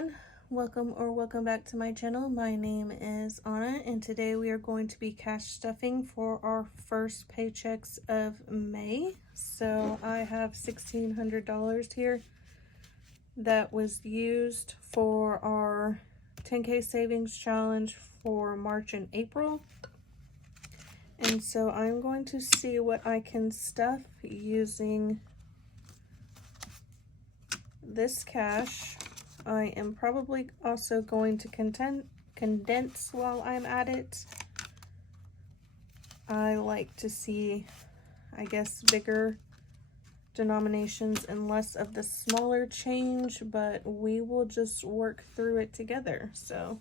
everyone, welcome back to my channel. My name is Anna and today we are going to be cash stuffing for our first paychecks of May. So I have $1,600 here that was used for our 10K savings challenge for March and April. And so I'm going to see what I can stuff using this cash. I am probably also going to condense while I'm at it. I like to see, I guess, bigger denominations and less of the smaller change, but we will just work through it together. So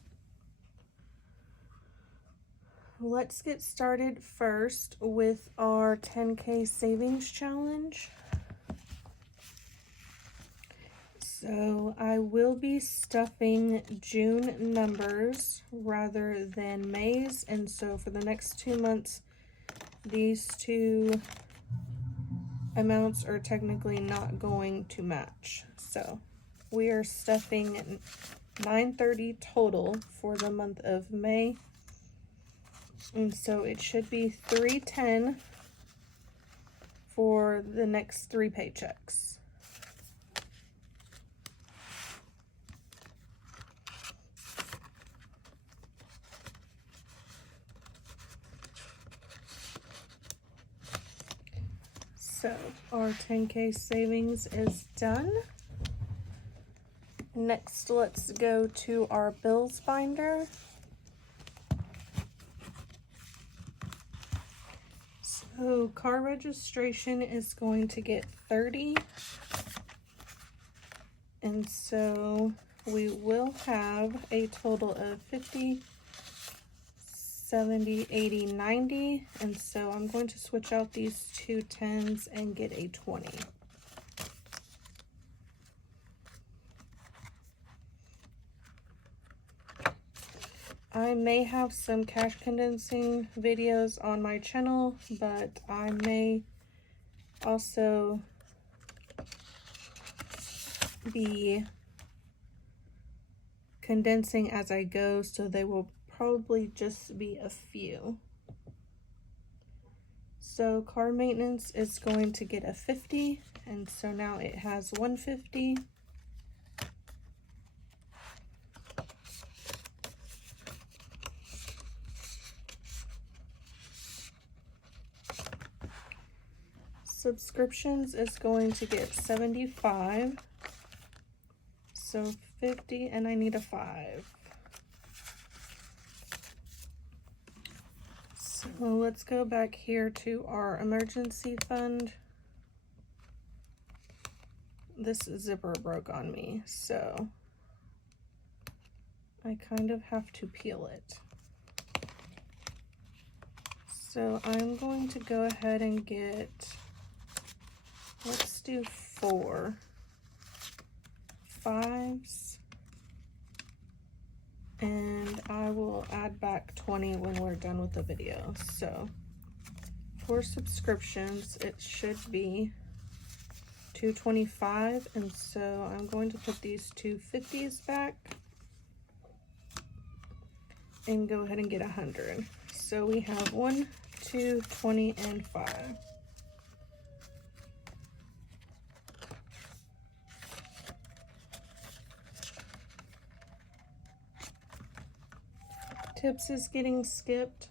let's get started first with our 10K savings challenge. So I will be stuffing June numbers rather than May's, and so for the next 2 months, these two amounts are technically not going to match. So we are stuffing 930 total for the month of May, and so it should be 310 for the next 3 paychecks. So our 10K savings is done. Next, let's go to our bills binder. So car registration is going to get 30. And so we will have a total of 50, 70, 80, 90, and so I'm going to switch out these 2 10s and get a 20. I may have some cash condensing videos on my channel, but I may also be condensing as I go, so they will probably just be a few. So car maintenance is going to get a 50, and so now it has 150. Subscriptions is going to get 75. So 50, and I need a 5. So let's go back here to our emergency fund. This zipper broke on me, so I kind of have to peel it. So I'm going to go ahead and get, let's do 4 5s, and I will add back 20 when we're done with the video. So for subscriptions, it should be 225, and so I'm going to put these 2 50s back and go ahead and get 100. So we have 1, 2, 20, and 5. Tips is getting skipped.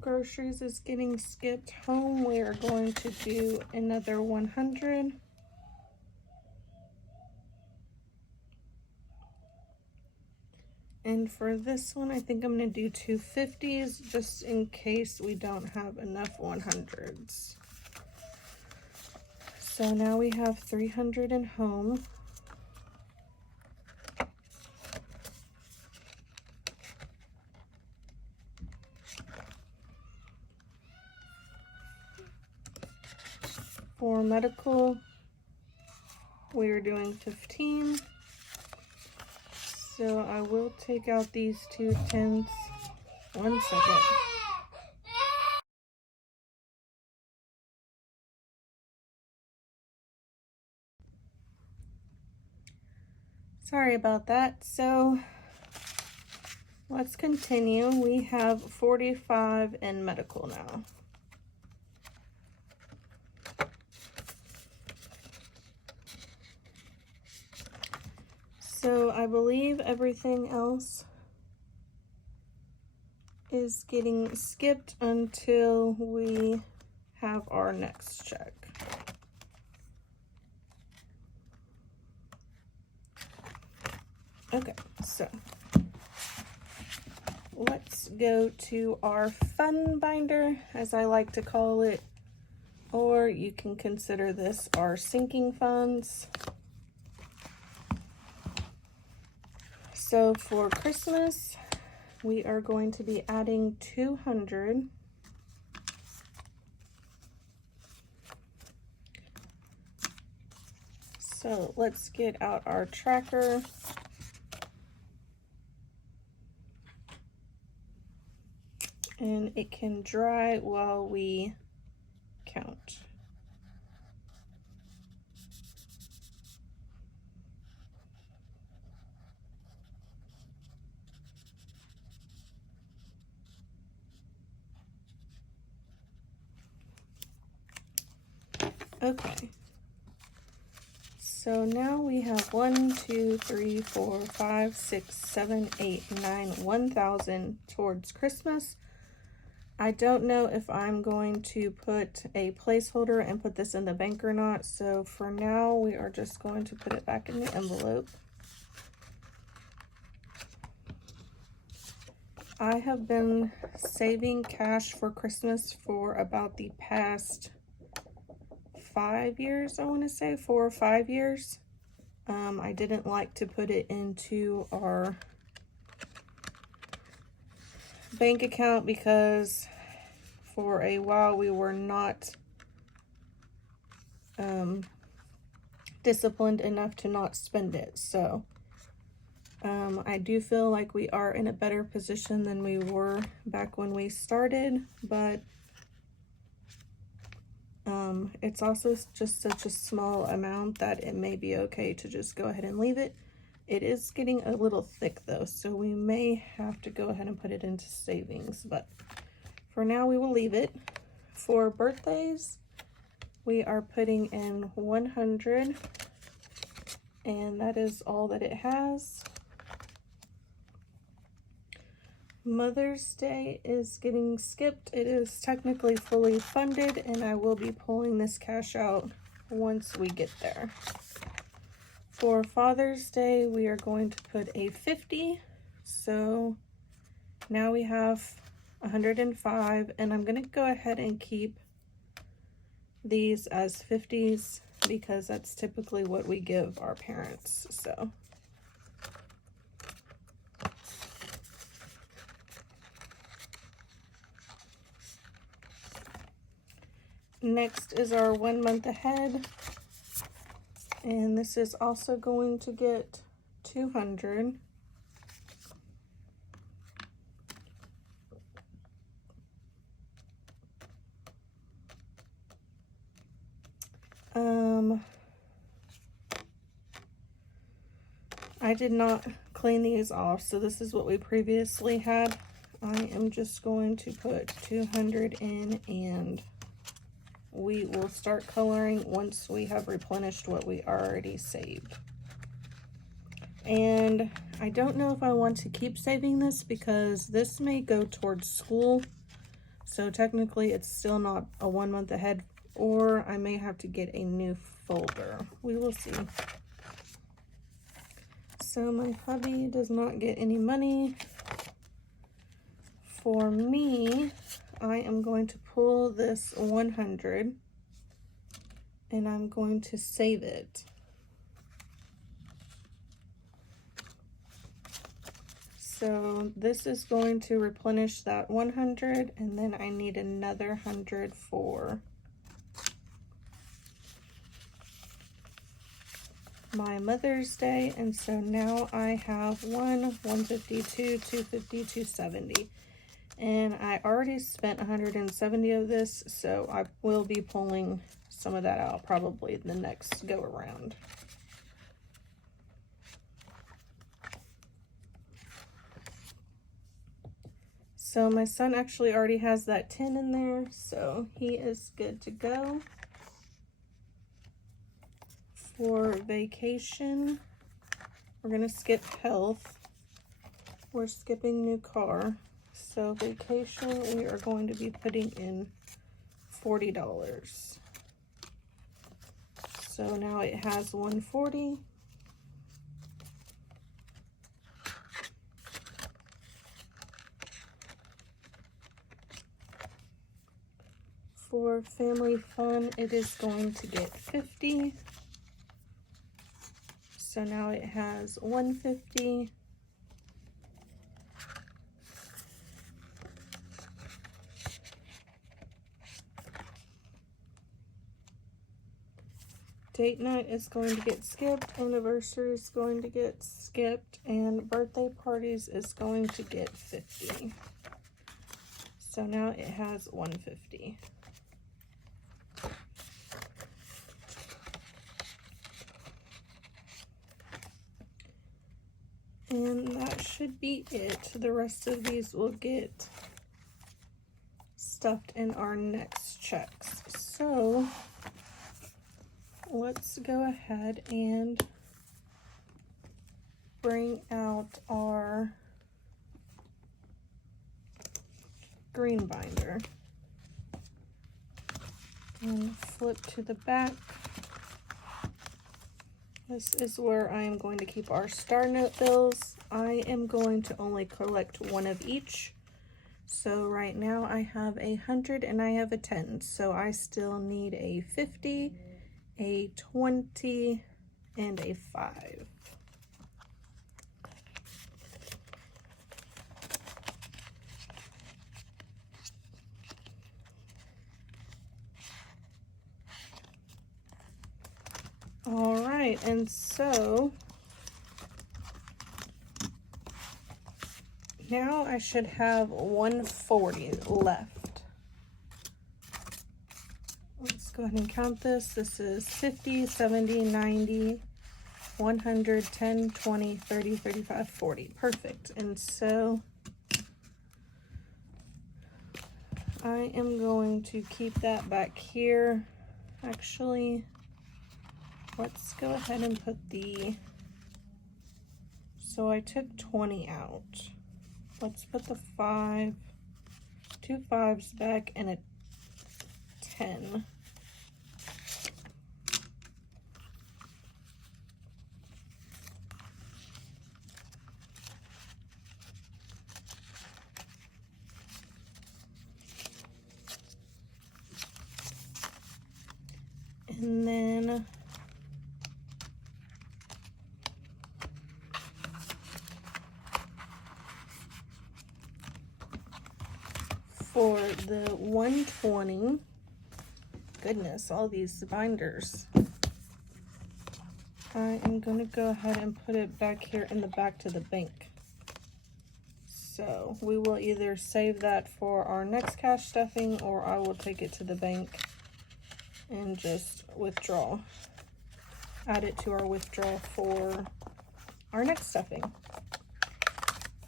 Groceries is getting skipped. Home, we are going to do another 100. And for this one, I think I'm going to do 2 50s just in case we don't have enough 100s. So now we have 300 in home. For medical, we are doing 15. So I will take out these 2 10s. 1 second. Sorry about that. So let's continue. We have 45 in medical now. So I believe everything else is getting skipped until we have our next check. Okay, so let's go to our fun binder, as I like to call it, or you can consider this our sinking funds. So for Christmas, we are going to be adding 200. So let's get out our tracker. And it can dry while we count. Okay. So now we have 1, 2, 3, 4, 5, 6, 7, 8, 9, 1,000 towards Christmas. I don't know if I'm going to put a placeholder and put this in the bank or not. So for now, we are just going to put it back in the envelope. I have been saving cash for Christmas for about the past 5 years, I want to say 4 or 5 years. I didn't like to put it into our bank account because for a while we were not disciplined enough to not spend it. So I do feel like we are in a better position than we were back when we started, but it's also just such a small amount that it may be okay to just go ahead and leave it. It is getting a little thick though, so we may have to go ahead and put it into savings, but for now we will leave it. For birthdays, we are putting in 100, and that is all that it has. Mother's Day is getting skipped. It is technically fully funded, and I will be pulling this cash out once we get there. For Father's Day, we are going to put a 50. So now we have 105, and I'm going to go ahead and keep these as 50s because that's typically what we give our parents. So next is our 1 month ahead, and this is also going to get 200. I did not clean these off, so this is what we previously had. I am just going to put 200 in, and we will start coloring once we have replenished what we already saved. And I don't know if I want to keep saving this because this may go towards school. So technically it's still not a 1 month ahead, or I may have to get a new folder. We will see. So my hubby does not get any money. For me, I am going to pull this 100 and I'm going to save it. So this is going to replenish that 100, and then I need another 100 for my Mother's Day. And so now I have 152, 250, 270. And I already spent 170 of this, so I will be pulling some of that out probably the next go around. So my son actually already has that 10 in there, so he is good to go. For vacation, we're gonna skip health. We're skipping new car. So vacation, we are going to be putting in $40. So now it has 140. For family fun, it is going to get 50. So now it has 150. Date night is going to get skipped, anniversary is going to get skipped, and birthday parties is going to get 50. So now it has 150. And that should be it. The rest of these will get stuffed in our next checks. So let's go ahead and bring out our green binder and flip to the back. This is where I am going to keep our star note bills. I am going to only collect one of each. So right now I have 100 and I have a 10. So I still need a 50, a 20, and a 5. All right, and so now I should have 140 left. Let's go ahead and count this. This is 50, 70, 90, 100, 10, 20, 30, 35, 40. Perfect. And so I am going to keep that back here. Actually, let's go ahead and put so I took 20 out. Let's put the 5, 2 5s back, and a 10. And then for the 120, goodness, all these binders, I am going to go ahead and put it back here in the back to the bank. So we will either save that for our next cash stuffing, or I will take it to the bank and just withdraw. Add it to our withdrawal for our next stuffing.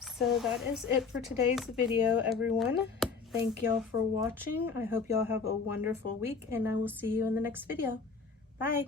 So that is it for today's video, everyone. Thank y'all for watching. I hope y'all have a wonderful week, and I will see you in the next video. Bye.